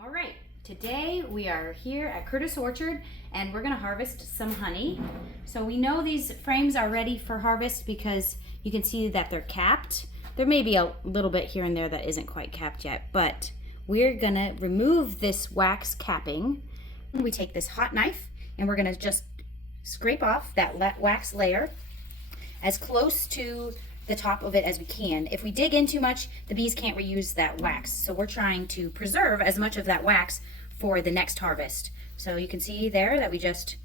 All right, today we are here at Curtis Orchard and we're gonna harvest some honey. So we know these frames are ready for harvest because you can see that they're capped. There may be a little bit here and there that isn't quite capped yet, but we're gonna remove this wax capping. We take this hot knife and we're gonna just scrape off that wax layer as close to the top of it as we can. If we dig in too much, the bees can't reuse that wax. So we're trying to preserve as much of that wax for the next harvest. So you can see there that we just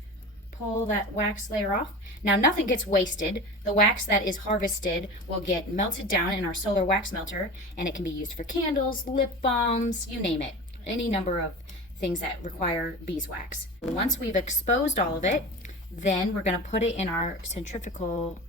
pull that wax layer off. Now nothing gets wasted. The wax that is harvested will get melted down in our solar wax melter, and it can be used for candles, lip balms, you name it. Any number of things that require beeswax. Once we've exposed all of it, then we're gonna put it in our centrifugal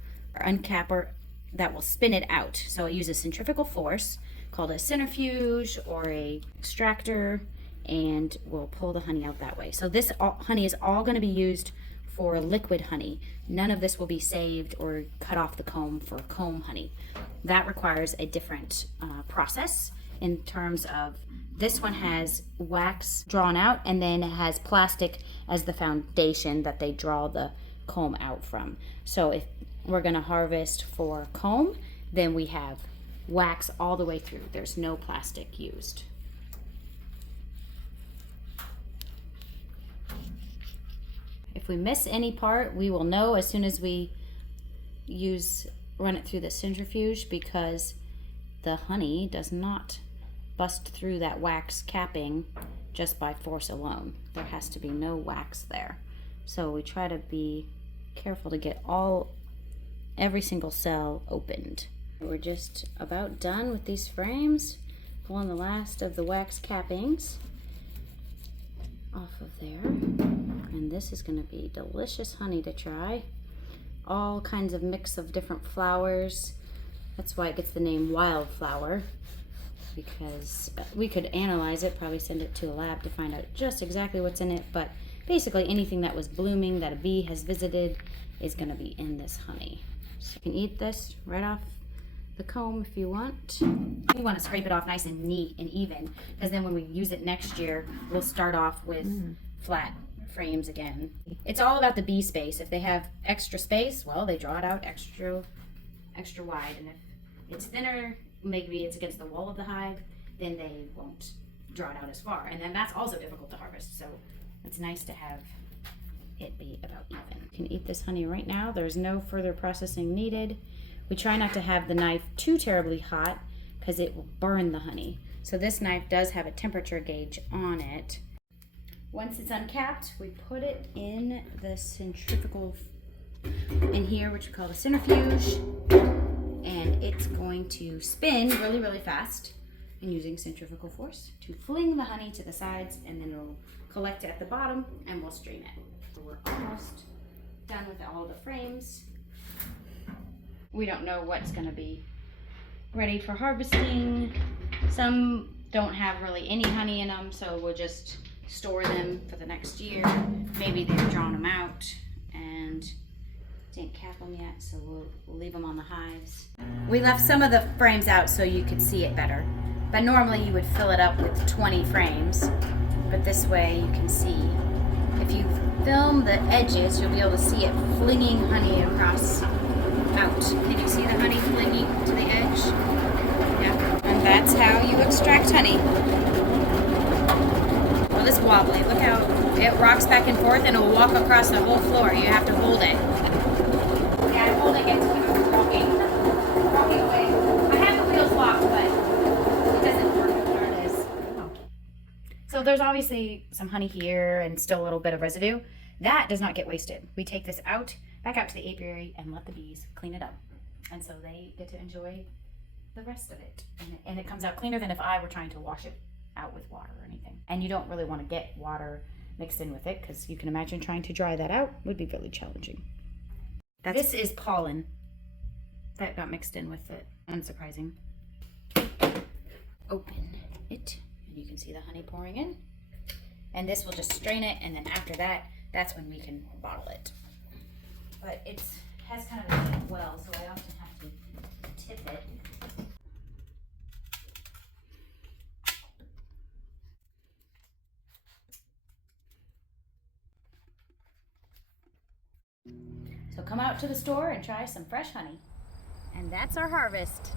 uncapper that will spin it out. So it uses centrifugal force called a centrifuge or a extractor, and we'll pull the honey out that way. So this honey is all going to be used for liquid honey. None of this will be saved or cut off the comb for comb honey. That requires a different process in terms of this one has wax drawn out and then it has plastic as the foundation that they draw the comb out from. So if we're going to harvest for comb, then we have wax all the way through. There's no plastic used. If we miss any part, we will know as soon as we run it through the centrifuge, because the honey does not bust through that wax capping just by force alone. There has to be no wax there. So we try to be careful to get every single cell opened. We're just about done with these frames, pulling the last of the wax cappings off of there. And this is going to be delicious honey to try. All kinds of mix of different flowers. That's why it gets the name wildflower, because we could analyze it, probably send it to a lab to find out just exactly what's in it, but basically anything that was blooming that a bee has visited is going to be in this honey. So you can eat this right off the comb if you want. We want to scrape it off nice and neat and even, because then when we use it next year, we'll start off with flat frames again. It's all about the bee space. If they have extra space, well, they draw it out extra wide, and if it's thinner, maybe it's against the wall of the hive, then they won't draw it out as far, and then that's also difficult to harvest. So it's nice to have it be about even. You can eat this honey right now. There's no further processing needed. We try not to have the knife too terribly hot because it will burn the honey. So this knife does have a temperature gauge on it. Once it's uncapped, we put it in the centrifugal in here, which we call the centrifuge, and it's going to spin really, really fast and using centrifugal force to fling the honey to the sides, and then it'll collect it at the bottom and we'll strain it. So we're almost done with all the frames. We don't know what's going to be ready for harvesting. Some don't have really any honey in them, so we'll just store them for the next year. Maybe they've drawn them out and didn't cap them yet, so we'll leave them on the hives. We left some of the frames out so you could see it better, but normally you would fill it up with 20 frames, but this way you can see. If you film the edges, you'll be able to see it flinging honey across out. Can you see the honey flinging to the edge? Yeah. And that's how you extract honey. Well, it's wobbly. Look how it rocks back and forth, and it'll walk across the whole floor. You have to hold it. Yeah, I'm holding it to keep it from walking away. I have the wheels locked, but it doesn't work. There it is. Oh. So there's obviously some honey here and still a little bit of residue. That does not get wasted. We take this back out to the apiary and let the bees clean it up. And so they get to enjoy the rest of it. And it comes out cleaner than if I were trying to wash it out with water or anything. And you don't really want to get water mixed in with it, because you can imagine trying to dry that out would be really challenging. This is pollen that got mixed in with it. Unsurprising. Open it, and you can see the honey pouring in. And this will just strain it, and then after that, that's when we can bottle it. But it has kind of a deep well, so I often have to tip it. come out to the store and try some fresh honey. And that's our harvest.